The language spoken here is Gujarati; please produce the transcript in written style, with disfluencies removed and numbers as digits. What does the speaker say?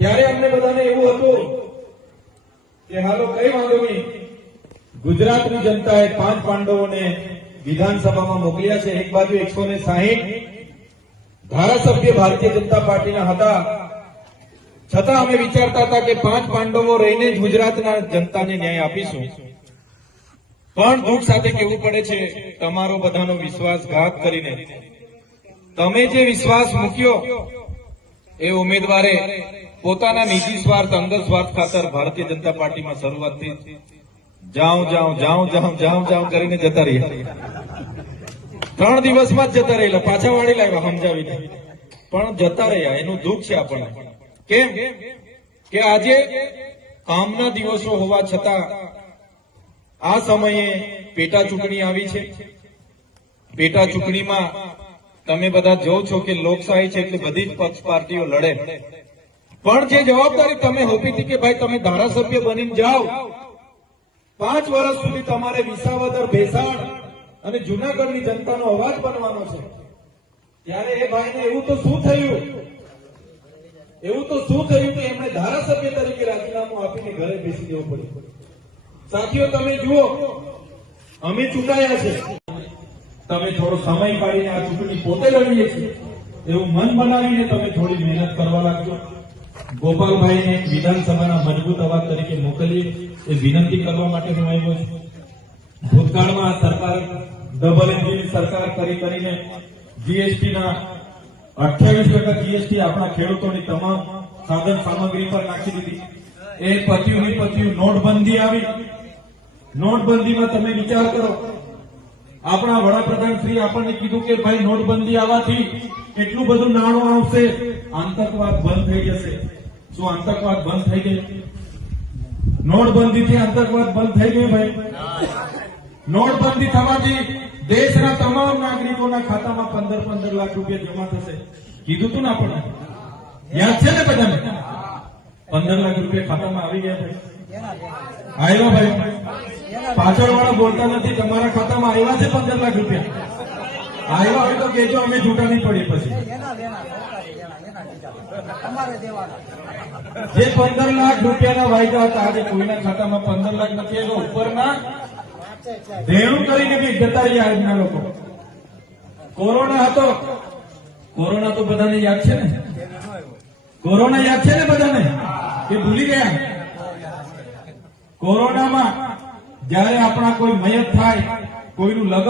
ત્યારે અમને બધાને એવું હતું કે હાલો કઈ વાંધો નહીં, ગુજરાતની જનતાએ 5 પાંડવોને વિધાનસભામાં મોકલ્યા છે. એક બાજુ 160 ધારાસભ્ય ભારતીય જનતા પાર્ટીના હતા, છતાં અમે વિચારતા હતા કે 5 પાંડવો રહીને જ ગુજરાતના જનતાને ન્યાય આપીશું. પણ દુઃખ સાથે કહેવું પડે છે, તમારો બધાનો વિશ્વાસઘાત કરીને તમે જે વિશ્વાસ મૂક્યો એ ઉમેદવારે પોતાના નિજી સ્વાર્થ, અંગત સ્વાર્થ ખાતર ભારતીય જનતા પાર્ટીમાં શરૂઆતથી જાઉં કરીને જતા રહ્યા. 3 દિવસમાં જ જતા રહેલા, પાછા વાળી લાવ્યા સમજાવીને, પણ જતા રહ્યા. એનું દુઃખ છે આપણને. કેમ કે આજે કામના દિવસો હોવા છતાં આ સમયે પેટા ચૂંટણી આવી છે. પેટા ચૂંટણીમાં તમે બધા જોવ છો કે લોકશાહી છે એટલે બધી જ પક્ષ પાર્ટીઓ લડે, પણ જે જવાબદારી તમે હોપી હતી કે ભાઈ તમે ધારાસભ્ય બનીને જાઓ, 5 વર્ષ સુધી તમારે વિસાવદર, ભેસાણ અને જુનાગઢની જનતાનો અવાજ બનવાનો છે, ત્યારે એ ભાઈને એવું તો શું થયું કે એમણે ધારાસભ્ય તરીકે રાજીનામું આપીને ઘરે બેસી જવું પડ્યું. સાથીઓ તમે જુઓ, અમે ચૂંટાયા છે, તમે થોડો સમય કાઢીને આ ચૂંટણી પોતે લડીએ છીએ એવું મન બનાવીને તમે થોડી મહેનત કરવા લાગજો. ગોપાલભાઈને વિધાનસભાના મજબૂત અવાજ તરીકે મોકલીએ એ વિનંતી કરવા માટે હું આવ્યો છું. ભૂતકાળમાં સરકાર ડબલ એન્જિન સરકાર કરીને જીએસટીના 28% જીએસટી આપણા ખેડૂતોની તમામ સાધન સામગ્રી પર નાખી દીધી. એ પત્યું નોટબંધી આવી. નોટબંધીમાં તમે વિચાર કરો, આપણા વડાપ્રધાન શ્રી આપણને કીધું કે ભાઈ નોટબંધી આવવાથી એટલું બધું નાણું આવશે, આતંકવાદ બંધ થઈ જશે. શું આતંકવાદ બંધ થઈ ગઈ? નોટબંધીથી આતંકવાદ બંધ થઈ ગયો ભાઈ? નોટબંધી થવાથી દેશના તમામ નાગરિકોના ખાતામાં 15 લાખ રૂપિયા જમા થશે. કીધું તું ને આપણને, યાદ છે ને બધાને? 15 લાખ રૂપિયા ખાતામાં આવી ગયા ભાઈ. આવ્યા ભાઈ? પાછળ વાળા બોલતા નથી, તમારા ખાતામાં આવ્યા છે 15 લાખ રૂપિયા? આવ્યા હોય તો કેજો, અમે જૂઠા નહીં પડીએ. પછી જે 15 લાખ રૂપિયાના વાયદા હતા, આજે કોઈના ખાતામાં 15 લાખ નથી આવ્યા, ઉપરના દેણું કરીને બી જતા રહ્યા આજના લોકો. કોરોના હતો, કોરોના તો બધાને યાદ છે ને? કોરોના યાદ છે ને બધાને કે ભૂલી ગયા? કોરોનામાં જયારે આપણા કોઈ મયત થાય, કોઈનું લગ્ન